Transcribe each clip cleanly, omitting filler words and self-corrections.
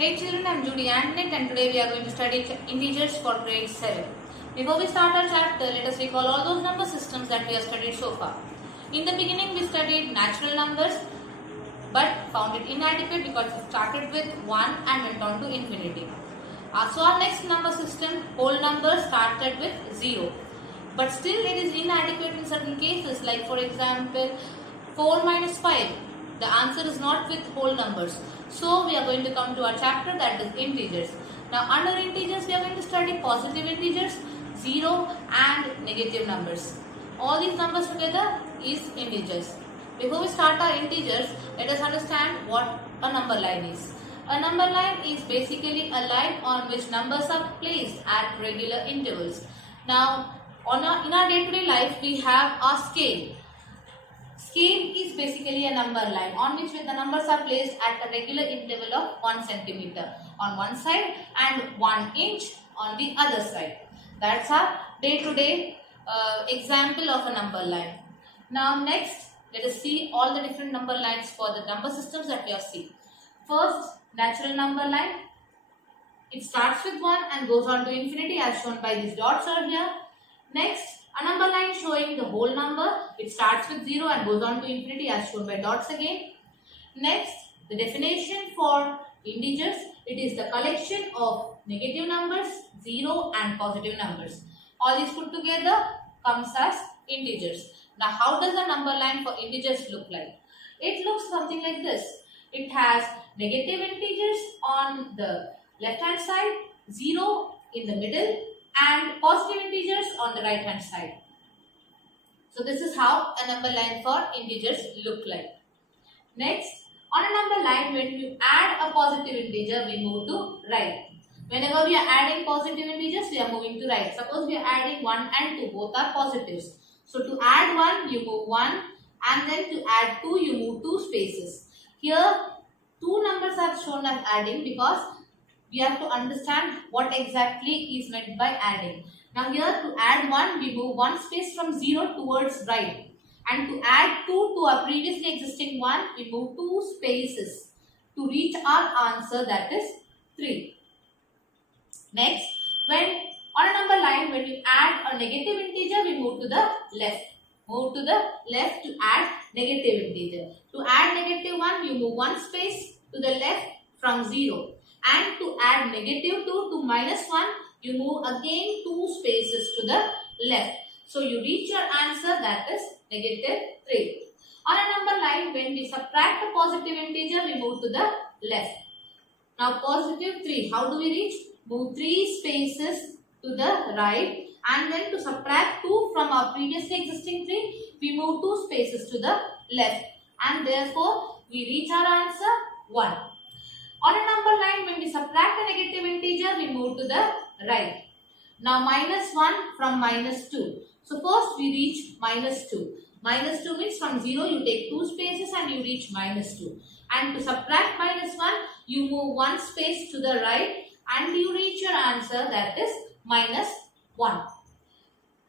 Hey children, I am Judy Antoinette and today we are going to study integers for grade 7. Before we start our chapter, let us recall all those number systems that we have studied so far. In the beginning, we studied natural numbers but found it inadequate because it started with 1 and went on to infinity. So our next number system, whole numbers, started with 0. But still it is inadequate in certain cases, like for example 4 minus 5. The answer is not with whole numbers. So we are going to come to our chapter, that is integers. Now under integers we are going to study positive integers, 0 and negative numbers. All these numbers together is integers. Before we start our integers, let us understand what a number line is. A number line is basically a line on which numbers are placed at regular intervals. Now in our day-to-day life we have our scale. Scale is basically a number line on which the numbers are placed at a regular interval of 1 centimeter on one side and 1 inch on the other side. That's our day-to-day example of a number line. Now next, let us see all the different number lines for the number systems that we have seen. First, natural number line. It starts with 1 and goes on to infinity as shown by these dots over here. Next, a number line showing the whole number. It starts with 0 and goes on to infinity as shown by dots again. Next, the definition for integers. It is the collection of negative numbers, 0 and positive numbers. All these put together comes as integers. Now, how does a number line for integers look like? It looks something like this. It has negative integers on the left hand side, 0 in the middle, and positive integers on the right hand side. So this is how a number line for integers look like. Next, on a number line, when you add a positive integer, we move to right. Whenever we are adding positive integers, we are moving to right. Suppose we are adding 1 and 2, both are positives. So to add 1, you move 1, and then to add 2, you move 2 spaces. Here, 2 numbers are shown as adding because we have to understand what exactly is meant by adding. Now here to add 1, we move 1 space from 0 towards right. And to add 2 to our previously existing 1, we move 2 spaces to reach our answer, that is 3. Next, on a number line, when you add a negative integer, we move to the left. Move to the left to add negative integer. To add negative 1, you move 1 space to the left from 0. And to add negative 2 to minus 1, you move again 2 spaces to the left. So you reach your answer, that is negative 3. On a number line, when we subtract a positive integer, we move to the left. Now positive 3, how do we reach? Move 3 spaces to the right, and then to subtract 2 from our previously existing 3, we move 2 spaces to the left, and therefore we reach our answer 1. On a number line, when we subtract a negative integer, we move to the right. Now minus 1 from minus 2. So first we reach minus 2. Minus 2 means from 0 you take 2 spaces and you reach minus 2. And to subtract minus 1, you move 1 space to the right and you reach your answer, that is minus 1.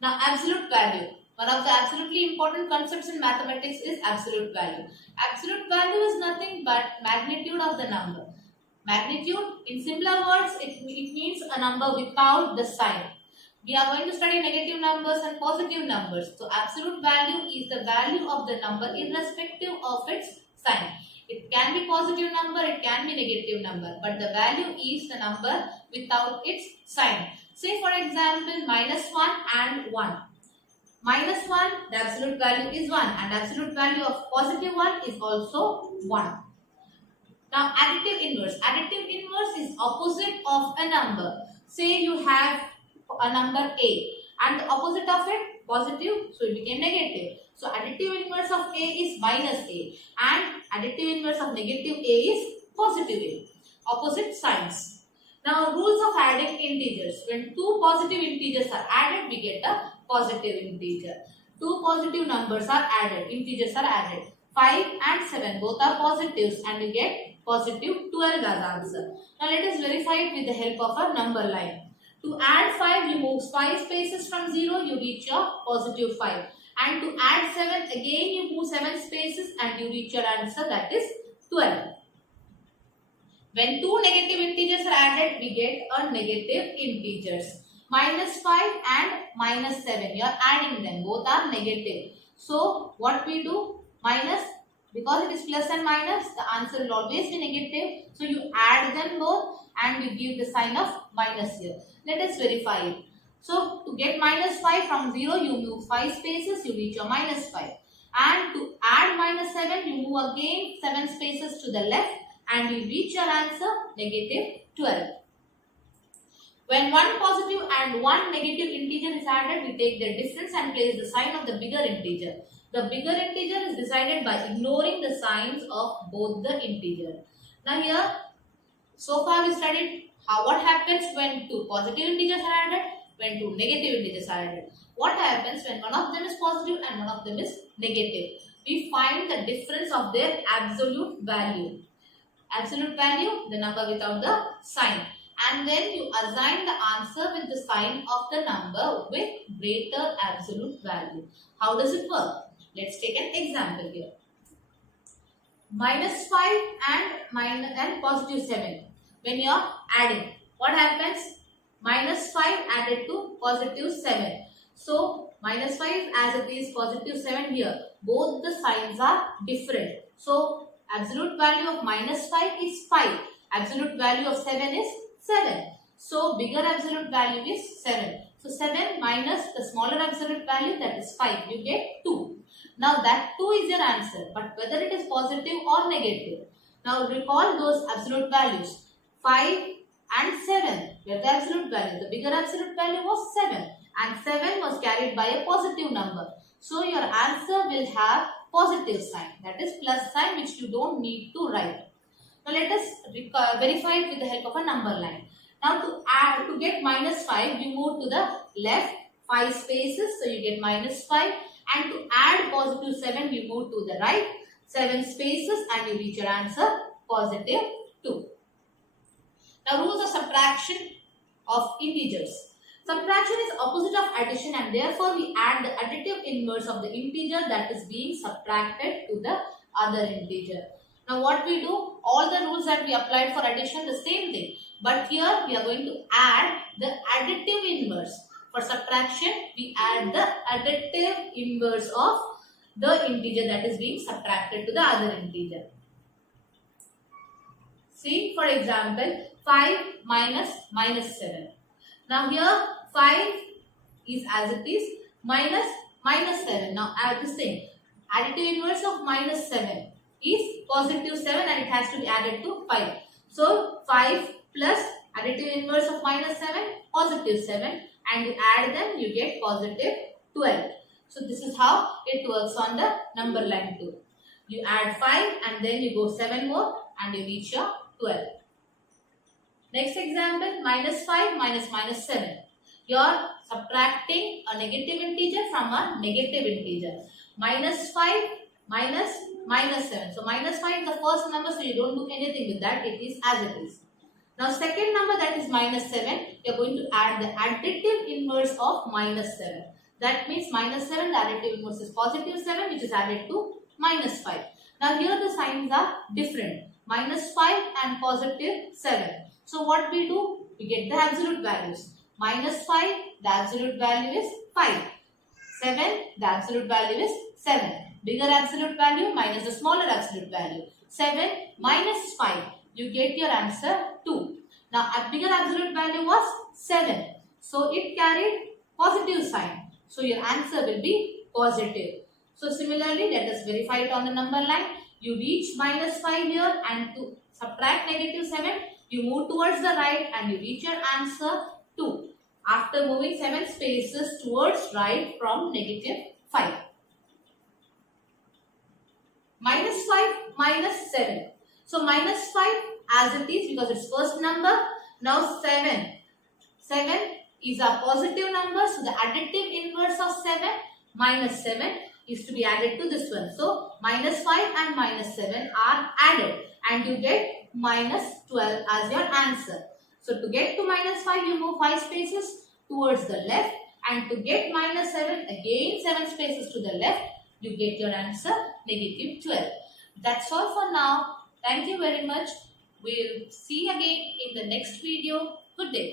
Now absolute value. One of the absolutely important concepts in mathematics is absolute value. Absolute value is nothing but magnitude of the number. Magnitude, in simpler words, it means a number without the sign. We are going to study negative numbers and positive numbers. So absolute value is the value of the number irrespective of its sign. It can be positive number, it can be negative number, but the value is the number without its sign. Say for example, minus 1 and 1. Minus 1, the absolute value is 1, and absolute value of positive 1 is also 1. Now additive inverse. Additive inverse is opposite of a number. Say you have a number A and the opposite of it positive, so it became negative. So additive inverse of A is minus A and additive inverse of negative A is positive A. Opposite signs. Now rules of adding integers. When 2 positive integers are added, we get a positive integer. 2 positive numbers are added, integers are added. 5 and 7 both are positives and you get positive 12 as answer. Now let us verify it with the help of a number line. To add 5, you move 5 spaces from 0, you reach your positive 5. And to add 7, again you move 7 spaces and you reach your answer, that is 12. When two negative integers are added, we get a negative integers. Minus 5 and minus 7. You are adding them. Both are negative. So, what we do? Minus, because it is plus and minus, the answer will always be negative. So, you add them both and you give the sign of minus here. Let us verify it. So, to get minus 5 from 0, you move 5 spaces, you reach your minus 5. And to add minus 7, you move again 7 spaces to the left and you reach your answer negative 12. When one positive and one negative integer is added, we take the difference and place the sign of the bigger integer. The bigger integer is decided by ignoring the signs of both the integer. Now here, so far we studied what happens when two positive integers are added, when two negative integers are added. What happens when one of them is positive and one of them is negative? We find the difference of their absolute value. Absolute value, the number without the sign. And then you assign the answer with the sign of the number with greater absolute value. How does it work? Let's take an example here. Minus 5 and positive 7. When you are adding, what happens? Minus 5 added to positive 7. So, minus 5 as it is positive 7 here. Both the signs are different. So, absolute value of minus 5 is 5. Absolute value of 7 is 7. So, bigger absolute value is 7. So, 7 minus the smaller absolute value, that is 5. You get 2. Now, that 2 is your answer. But whether it is positive or negative. Now, recall those absolute values. 5 and 7 were the absolute value. The bigger absolute value was 7. And 7 was carried by a positive number. So, your answer will have positive sign. That is plus sign, which you don't need to write. Now, let us verify it with the help of a number line. Now, to get minus 5, you move to the left 5 spaces. So, you get minus 5. And to add positive 7, you move to the right 7 spaces and you reach your answer positive 2. Now, rules of subtraction of integers. Subtraction is opposite of addition and therefore we add the additive inverse of the integer that is being subtracted to the other integer. Now, what we do? All the rules that we applied for addition, the same thing. But here we are going to add the additive inverse. For subtraction, we add the additive inverse of the integer that is being subtracted to the other integer. See, for example, 5 minus 7. Now here 5 is as it is, minus 7. Now add the same. Additive inverse of minus 7 is positive 7 and it has to be added to 5. So 5 plus additive inverse of minus 7, positive 7, and you add them, you get positive 12. So this is how it works on the number line too. You add 5 and then you go 7 more and you reach your 12. Next example, minus 5 minus 7. You are subtracting a negative integer from a negative integer. Minus 5 minus 7. So minus 5 is the first number, so you don't do anything with that. It is as it is. Now second number, that is minus 7. You are going to add the additive inverse of minus 7. That means minus 7, the additive inverse is positive 7, which is added to minus 5. Now here the signs are different. Minus 5 and positive 7. So what we do? We get the absolute values. Minus 5, the absolute value is 5. 7, the absolute value is 7. Bigger absolute value minus the smaller absolute value. 7 minus 5. You get your answer 2. Now a bigger absolute value was 7. So it carried positive sign. So your answer will be positive. So similarly, let us verify it on the number line. You reach minus 5 here and to subtract negative 7, you move towards the right and you reach your answer 2. After moving 7 spaces towards right from negative 5. Minus 5 minus 7. So minus 5 as it is because it's first number. Now 7. 7 is a positive number. So the additive inverse of 7 minus 7 is to be added to this one. So minus 5 and minus 7 are added and you get minus 12 as your answer. So to get to minus 5, you move 5 spaces towards the left, and to get minus 7, again 7 spaces to the left, you get your answer negative 12. That's all for now. Thank you very much. We will see again in the next video. Good day.